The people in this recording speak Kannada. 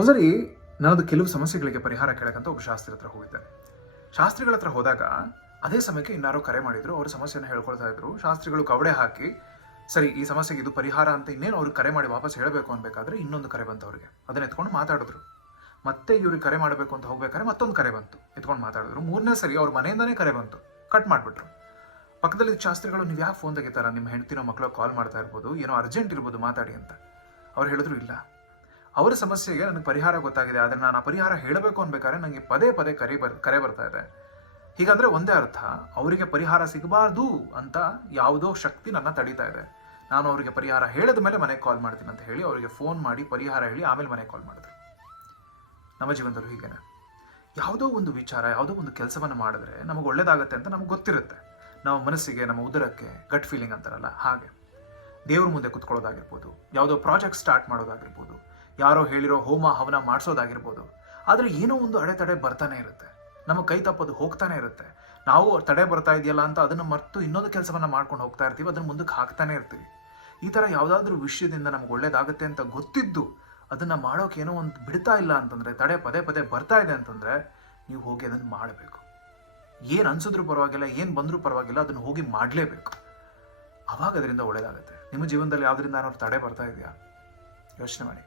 ಒಂದ್ಸರಿ ನಾನದು ಕೆಲವು ಸಮಸ್ಯೆಗಳಿಗೆ ಪರಿಹಾರ ಕೇಳಕ್ಕಂತ ಒಬ್ಬ ಶಾಸ್ತ್ರಿ ಹತ್ರ ಹೋಗಿದ್ದೆ. ಶಾಸ್ತ್ರಿಗಳ ಹತ್ರ ಹೋದಾಗ ಅದೇ ಸಮಯಕ್ಕೆ ಇನ್ನಾರೋ ಕರೆ ಮಾಡಿದ್ರು. ಅವ್ರ ಸಮಸ್ಯೆನ ಹೇಳ್ಕೊಳ್ತಾ ಇದ್ರು. ಶಾಸ್ತ್ರಿಗಳು ಕವಡೆ ಹಾಕಿ, ಸರಿ ಈ ಸಮಸ್ಯೆಗೆ ಇದು ಪರಿಹಾರ ಅಂತ ಇನ್ನೇನು ಅವ್ರಿಗೆ ಕರೆ ಮಾಡಿ ವಾಪಸ್ ಹೇಳಬೇಕು ಅನ್ಬೇಕಾದ್ರೆ ಇನ್ನೊಂದು ಕರೆ ಬಂತು ಅವ್ರಿಗೆ. ಅದನ್ನ ಎತ್ಕೊಂಡು ಮಾತಾಡಿದ್ರು. ಮತ್ತೆ ಇವ್ರಿಗೆ ಕರೆ ಮಾಡಬೇಕು ಅಂತ ಹೋಗ್ಬೇಕಾದ್ರೆ ಮತ್ತೊಂದು ಕರೆ ಬಂತು, ಎತ್ಕೊಂಡು ಮಾತಾಡಿದ್ರು. ಮೂರನೇ ಸರಿ ಅವ್ರ ಮನೆಯಿಂದಾನೇ ಕರೆ ಬಂತು, ಕಟ್ ಮಾಡ್ಬಿಟ್ರು. ಪಕ್ಕದಲ್ಲಿ ಶಾಸ್ತ್ರಿಗಳು, ನೀವು ಯಾಕೆ ಫೋನ್ ತೆಗಿತಾರ, ನಿಮ್ಮ ಹೆಂಡತಿನೋ ಮಕ್ಕಳು ಕಾಲ್ ಮಾಡ್ತಾ ಇರ್ಬೋದು, ಏನೋ ಅರ್ಜೆಂಟ್ ಇರ್ಬೋದು, ಮಾತಾಡಿ ಅಂತ. ಅವ್ರು ಹೇಳಿದ್ರು, ಇಲ್ಲ, ಅವರ ಸಮಸ್ಯೆಗೆ ನನಗೆ ಪರಿಹಾರ ಗೊತ್ತಾಗಿದೆ, ಆದರೆ ನಾನು ಆ ಪರಿಹಾರ ಹೇಳಬೇಕು ಅನ್ಬೇಕಾದ್ರೆ ನನಗೆ ಪದೇ ಪದೇ ಕರೆ ಬರ್ತಾ ಇದೆ. ಹೀಗಂದ್ರೆ ಒಂದೇ ಅರ್ಥ, ಅವರಿಗೆ ಪರಿಹಾರ ಸಿಗಬಾರ್ದು ಅಂತ ಯಾವುದೋ ಶಕ್ತಿ ನನ್ನ ತಡೀತಾ ಇದೆ. ನಾನು ಅವರಿಗೆ ಪರಿಹಾರ ಹೇಳಿದ ಮೇಲೆ ಮನೆಗೆ ಕಾಲ್ ಮಾಡ್ತೀನಿ ಅಂತ ಹೇಳಿ ಅವರಿಗೆ ಫೋನ್ ಮಾಡಿ ಪರಿಹಾರ ಹೇಳಿ ಆಮೇಲೆ ಮನೆಗೆ ಕಾಲ್ ಮಾಡಿದ್ರು. ನಮ್ಮ ಜೀವನದಲ್ಲೂ ಹೀಗೇನೆ. ಯಾವುದೋ ಒಂದು ವಿಚಾರ, ಯಾವುದೋ ಒಂದು ಕೆಲಸವನ್ನು ಮಾಡಿದ್ರೆ ನಮಗೆ ಒಳ್ಳೇದಾಗತ್ತೆ ಅಂತ ನಮ್ಗೆ ಗೊತ್ತಿರುತ್ತೆ. ನಮ್ಮ ಮನಸ್ಸಿಗೆ, ನಮ್ಮ ಉದರಕ್ಕೆ ಗಟ್ ಫೀಲಿಂಗ್ ಅಂತಾರಲ್ಲ ಹಾಗೆ. ದೇವ್ರ ಮುಂದೆ ಕುತ್ಕೊಳ್ಳೋದಾಗಿರ್ಬೋದು, ಯಾವುದೋ ಪ್ರಾಜೆಕ್ಟ್ ಸ್ಟಾರ್ಟ್ ಮಾಡೋದಾಗಿರ್ಬೋದು, ಯಾರೋ ಹೇಳಿರೋ ಹೋಮ ಹವನ ಮಾಡಿಸೋದಾಗಿರ್ಬೋದು. ಆದರೆ ಏನೋ ಒಂದು ಅಡೆತಡೆ ಬರ್ತಾನೆ ಇರುತ್ತೆ, ನಮ್ಮ ಕೈ ತಪ್ಪೋದು ಹೋಗ್ತಾನೆ ಇರುತ್ತೆ. ನಾವು ತಡೆ ಬರ್ತಾ ಇದೆಯಲ್ಲ ಅಂತ ಅದನ್ನು ಮರೆತು ಇನ್ನೊಂದು ಕೆಲಸವನ್ನ ಮಾಡ್ಕೊಂಡು ಹೋಗ್ತಾ ಇರ್ತೀವಿ, ಅದನ್ನು ಮುಂದಕ್ಕೆ ಹಾಕ್ತಾನೆ ಇರ್ತೀವಿ. ಈ ಥರ ಯಾವುದಾದ್ರೂ ವಿಷಯದಿಂದ ನಮ್ಗೆ ಒಳ್ಳೇದಾಗುತ್ತೆ ಅಂತ ಗೊತ್ತಿದ್ದು ಅದನ್ನು ಮಾಡೋಕೆ ಏನೋ ಒಂದು ಬಿಡ್ತಾ ಇಲ್ಲ ಅಂತಂದರೆ, ತಡೆ ಪದೇ ಪದೇ ಬರ್ತಾ ಇದೆ ಅಂತಂದರೆ, ನೀವು ಹೋಗಿ ಅದನ್ನು ಮಾಡಬೇಕು. ಏನು ಅನ್ಸಿದ್ರು ಪರವಾಗಿಲ್ಲ, ಏನು ಬಂದರೂ ಪರವಾಗಿಲ್ಲ, ಅದನ್ನು ಹೋಗಿ ಮಾಡಲೇಬೇಕು. ಅವಾಗ ಅದರಿಂದ ಒಳ್ಳೇದಾಗುತ್ತೆ. ನಿಮ್ಮ ಜೀವನದಲ್ಲಿ ಯಾವುದರಿಂದ ಏನಾದ್ರು ತಡೆ ಬರ್ತಾ ಇದೆಯಾ? ಯೋಚನೆ ಮಾಡಿ.